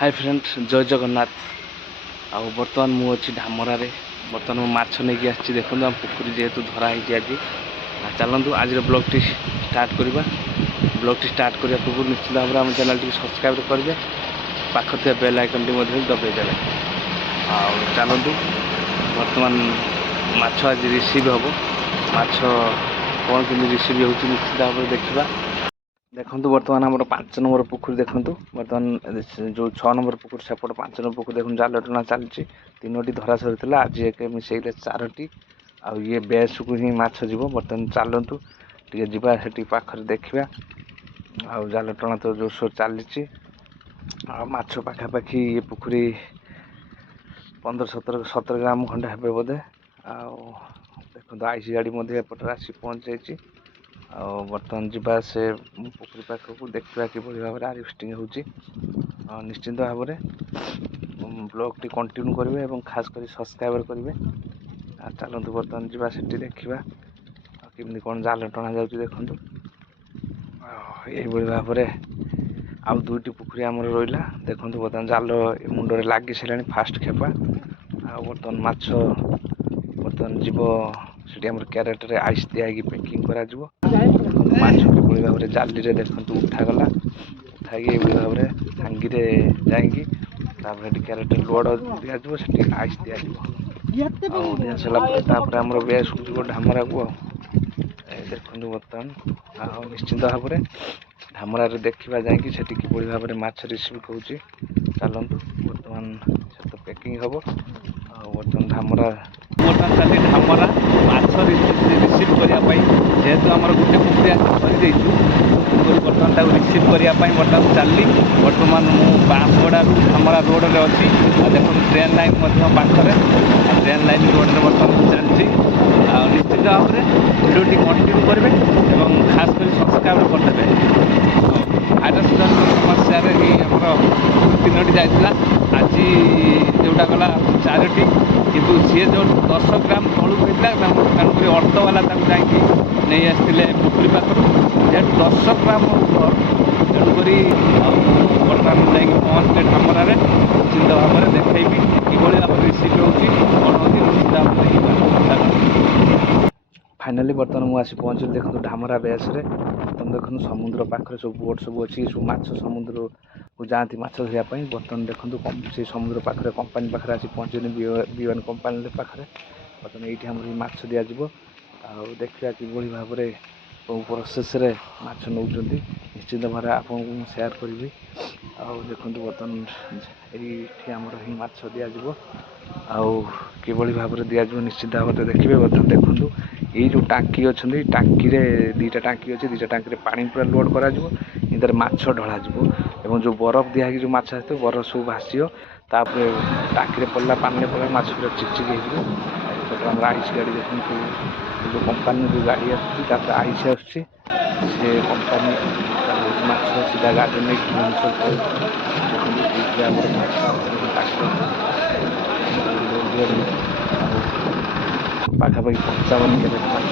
Hi friend जय जगन्नाथ आउ बर्तमान मु अच्छी ढामरारे बर्तमान मु माछ नहीं आसी देखो आम पुखरी जेहेतु धरा है आज चलतु आज ब्लॉग टी स्टार्ट करवा ब्लॉग टी स्टार्ट करने पूर्व निश्चित भाव में आम चैनल टी सब्सक्राइब करेंगे पाखे बेल आइकन टी दबाईदेवे चलतु बर्तमान माछ आज रिसीव हम माछ कौन कि रिसीव हो निश्चित भाव देखा देखो बर्तमान आम 5 नंबर पुखरी देखु बर्तमान जो 6 नंबर पुखरी सेपट 5 नंबर पुखरी देखो जाल टना चलती 3टी धरा सरी आज एक मिसेले 4टी आउ ये बेस को ही माछ जीव बर्तमान चलतु टे जा पाखे देखा आउ जाल टना तो जोरसोर चली माछ पाखापाखि ये पुखरी 15-17 ग्राम खंडे हे बोधे देखो आईसी गाड़ी एपटे आसी पहुँच जाइए बर्तमान जावा से पुखरी पाखक देखा कि भाव में हार्वेस्टिंग होची निश्चिंत भाव में ब्लॉग टी कंटिन्यू करेंगे और खास कर सब्सक्राइब करेंगे चलतु बर्तमान जावा से देखा केमती कौन जाल टना जाऊँगी देखु ये भाव में आउ 2टी पुखरी आमर रहा देखो बर्तमान जाल मुंडे लगी सारे फास्ट खेपा बर्तमान माछ बर्तमान जीव से क्यारेट आइस दिखाई पैकिंग करा माछ किभली भाव में जाली देखते उठागला उठाई भाव में हांगी जाकि क्यारेट लोड दिज्व से आइस दि सारापर आम बेस को ढामरा को देखो बर्तमान निश्चिंत भाव में ढामरा देखा जाकि किभली भाव में माछ रिसीव करुँच चलतु बर्तमान से तो पैकिंग हम बर्तमान ढामरा बर्तमान चली ढामरा माछ रिसीव करने जेहेतु आम गोटे पुखरी धरी बर्तमान रिसीव करने बर्तमान चली बर्तमान बांसगड़ा ढामरा रोड में अच्छी देखो ट्रेन लाइन पाखे ट्रेन लाइन रोड में बर्तमान चलती निश्चित भाव में भिडियोटी कंटिन्यू करेंगे और खास कर सब्सक्राइब करदे हाइड्रोजन समस्या आमर 3टी जाइला आज जोटा गला 4टी किंतु सी जो 10 ग्राम तलू होता तेणुक ऑटो वाला नहीं आसते पुखरी पाखर जेहतु 10 ग्राम तेणुक बर्तमान जा पहुँचे ढामरा निश्चिंत भाव में देखी किभली भाव में रिसीव होती कौन होती निश्चित भाव में फाइनाली बर्तमान मुझे पहुँचली देखो ढामरा बेस तुम देखो समुद्र पाखे सब बोट सब अच्छी सब माछ समुद्र को जाती माछ धरने बर्तमान देखो से समुद्र पाखे कंपानी पाखे आसी पहुँचनी B1 कंपानी पाखे बर्तमान ये आम माछ दिज्व देखा कि भाव में प्रोसेस माछ नौ निश्चित भाव में आपको सेयार करी देखो बर्तमान ये आमर ही माछ दिज्व किभली भाव में दिज्व निश्चित भाव में देखिए बर्तमान देखो ये जो टांकी अच्छा टांकी 2टा टांकी अच्छे 2टा टांकी पानी पूरा लोड कर माछ ढला और जो बरफ दिखाई जो माछ आते बरफ सब भाषियो टांकी पड़ला पानी पड़ा माछ पूरा चिकचिक हो आइस गाड़ी देखो जो कंपानी जो गाड़ी आसती आइस आसुच्छी से कंपानी माछ सीधा गाड़ी नहीं भुवनेश्वर पाखापाखि 55 कैरेट माछ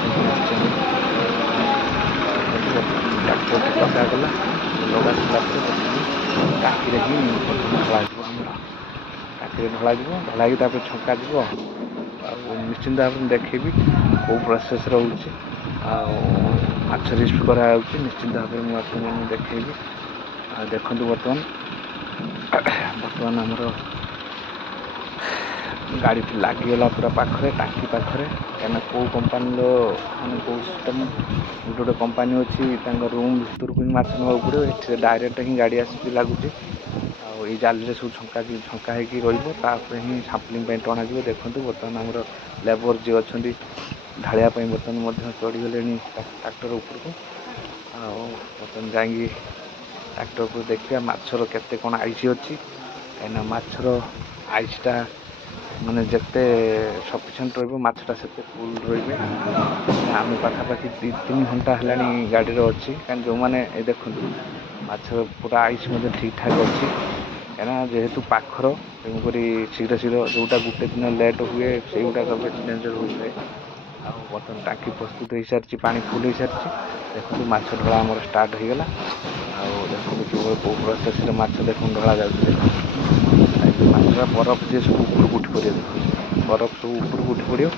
ट्राक्टर लगागला लगा सारा टाँकी ही ढला टाँकी ढल छका निश्चिंत भाव में देखेबी कौ प्रोसेस रोचे माछ रिसीव कराऊँ निश्चिंत भाव में मुझे देखेबी देखो बर्तमान बर्तमान आमर गाड़ी लगिगला पूरा पाखे टाँकी पाखे कहीं कौ कंपानी मैंने कौ सिस्टम गोटे कंपानी अच्छी रूम भर को माछ ना पड़े ये डायरेक्ट ही गाड़ी आसिक लगुच ये जाली सब छंका होपर ही साम्पलिंग टणा देखो बर्तमान आमर लेबर जी अच्छा ढालिया बर्तमान चढ़ीगले ट्राक्टर उपरको बर्तमान जाकि ट्राक्टर को देखा माछर केते कौन आइस अच्छी कहीं माछर आइसटा माने जिते सफिसीयंट रछटा से फुल रे आम पाखापाखि 2-3 घंटा है गाड़ी अच्छी कहीं जो मैंने देखो माछ पूरा आइस ठीक ठाक अच्छी कहीं जेहेतु पाखर तेणुक शीघ्र शीघ्र जोटा गोटे दिन लेट हुए से गुटाक डेंजर होता है बर्तमान टाँकी प्रस्तुत हो सारी पा फुल हो सारी देखो माछ ढला आमर स्टार्ट हो गला देखो ଦେଖନ୍ତୁ କିଭଳି କେଉଁ ପ୍ରୋସେସରେ ମାଛ ଦେଖନ୍ତୁ ଢଳା ଯାଉଛି। ଦେଖନ୍ତୁ ମାଛଟା ବରଫ দিয়ে ସବୁ ଉପରକୁ ଉଠି ପଡ଼ିବ। ଦେଖନ୍ତୁ ବରଫ ସବୁ ଉପରକୁ ଉଠି ପଡ଼ିବ,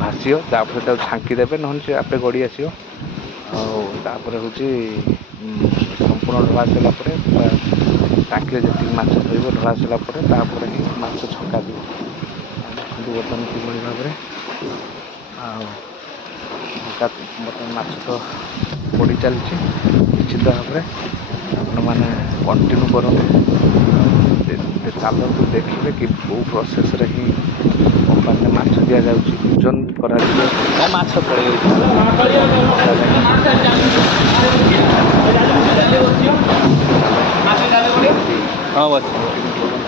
ଭାସିବ, ତାପରେ ତାକୁ ଛାଙ୍କି ଦେବେ, ନହେଲେ ସେ ଆପେ ଗଡ଼ି ଆସିବ। ଆଉ ତାପରେ ହେଉଛି ସମ୍ପୂର୍ଣ୍ଣ ଢଳା ସାରିଲା ପରେ ପୁରା ଟାଙ୍କିରେ ଯେତିକି ମାଛ ଧରିବ ଢଳା ସାରିଲା ପରେ ତାପରେ ହିଁ ମାଛ ଛଙ୍କାଯିବ। ଆଉ ଦେଖନ୍ତୁ ବର୍ତ୍ତମାନ କିଭଳି ଭାବରେ ଆଉ ବର୍ତ୍ତମାନ ମାଛ ତ ପଡ଼ି ଚାଲିଛି। ନିଶ୍ଚିତ ଭାବରେ ଆପଣମାନେ କଣ୍ଟିନ୍ୟୁ କରନ୍ତୁ ଆଉ ଚାଲନ୍ତୁ, ଦେଖିବେ କି କେଉଁ ପ୍ରୋସେସରେ ହିଁ କମ୍ପାନୀରେ ମାଛ ଦିଆଯାଉଛି, ଓଜନ କରାଯିବ। ମାଛ ପଳେଇ ହଁ ବସି କଣ୍ଟିନ୍ୟୁ କରନ୍ତୁ।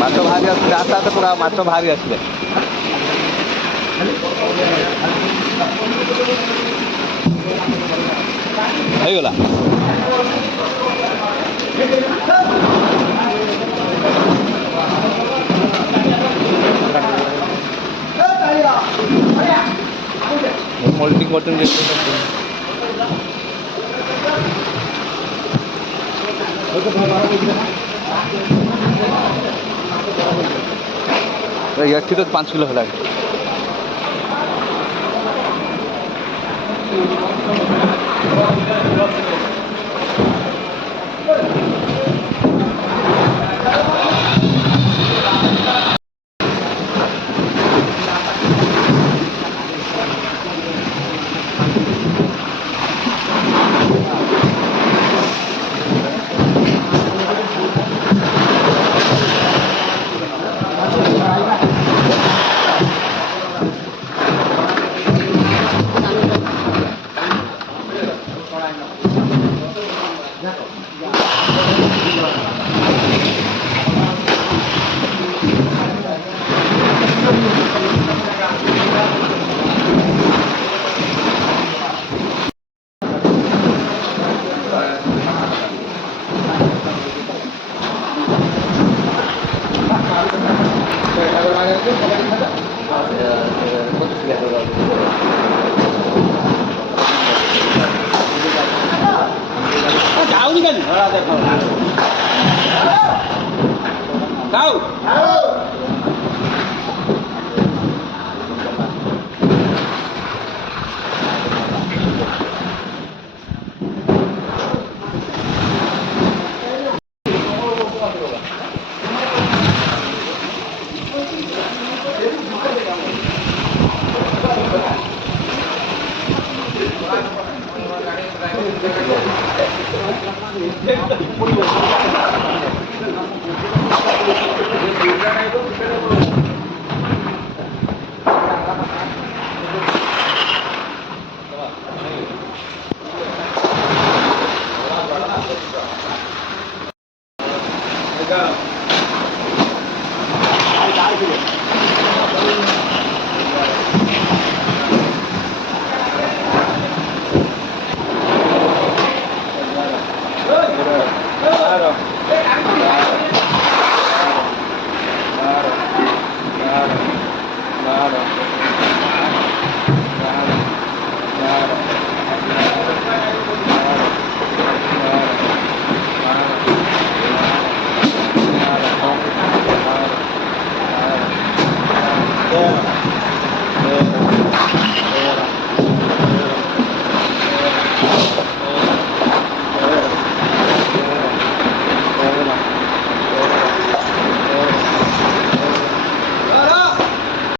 ମାଛ ବାହାରି ଆସିଲେ ଆସ୍ତେ ଆସ୍ତେ ପୁରା ମାଛ ବାହାରି ଆସିଲେ ହେଇଗଲା। मोल्डिंग करते एठी तो 5 किलो है।